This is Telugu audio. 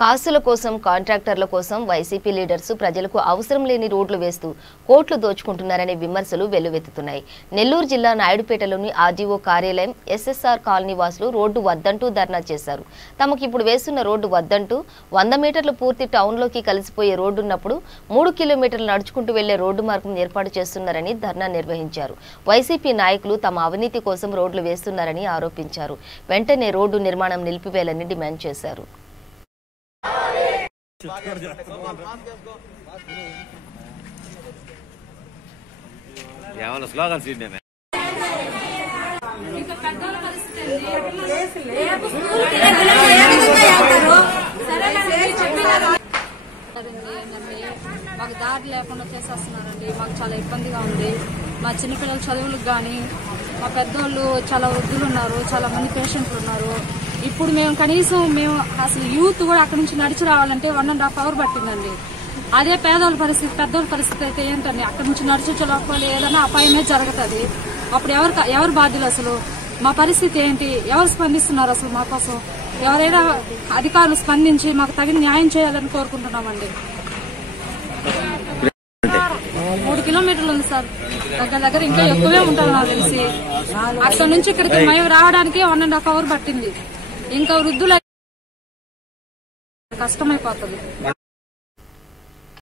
కాసుల కోసం కాంట్రాక్టర్ల కోసం వైసీపీ లీడర్స్ ప్రజలకు అవసరం లేని రోడ్లు వేస్తూ కోట్లు దోచుకుంటున్నారనే విమర్శలు వెల్లువెత్తుతున్నాయి. నెల్లూరు జిల్లా నాయుడుపేటలోని ఆర్డీఓ కార్యాలయం ఎస్ఎస్ఆర్ కాలనీ వాసులు రోడ్డు వద్దంటూ ధర్నా చేశారు. తమకు ఇప్పుడు వేస్తున్న రోడ్డు వద్దంటూ 100 మీటర్లు పూర్తి టౌన్లోకి కలిసిపోయే రోడ్డున్నప్పుడు 3 కిలోమీటర్లు నడుచుకుంటూ వెళ్లే రోడ్డు మార్గం ఏర్పాటు చేస్తున్నారని ధర్నా నిర్వహించారు. వైసీపీ నాయకులు తమ అవినీతి కోసం రోడ్లు వేస్తున్నారని ఆరోపించారు. వెంటనే రోడ్డు నిర్మాణం నిలిపివేయాలని డిమాండ్ చేశారు. మాకు దారి లేకుండా చేసేస్తున్నారండి. మాకు చాలా ఇబ్బందిగా ఉంది. మా చిన్నపిల్లల చదువులకు కానీ మా పెద్దోళ్ళు చాలా వృద్ధులు ఉన్నారు, చాలా మంది పేషెంట్లు ఉన్నారు. ఇప్పుడు మేము కనీసం అసలు యూత్ కూడా అక్కడి నుంచి నడిచి రావాలంటే 1.5 hour పట్టిందండి. అదే పేదోళ్ళ పరిస్థితి, పెద్దోళ్ళ పరిస్థితి అయితే ఏంటండి, అక్కడి నుంచి నడిచి లోపల ఏదైనా అపాయమే జరుగుతుంది. అప్పుడు ఎవరు బాధ్యులు? అసలు మా పరిస్థితి ఏంటి? ఎవరు స్పందిస్తున్నారు అసలు మా కోసం? ఎవరైనా అధికారులు స్పందించి మాకు తగిన న్యాయం చేయాలని కోరుకుంటున్నామండి. 3 కిలోమీటర్లు ఉంది సార్, దగ్గర ఇంకా ఎక్కువే ఉంటారు నాకు తెలిసి. అక్కడ నుంచి ఇక్కడికి మేము రావడానికి 1.5 hour పట్టింది. ఇంకా వృద్ధులు కష్టమైపోతుంది.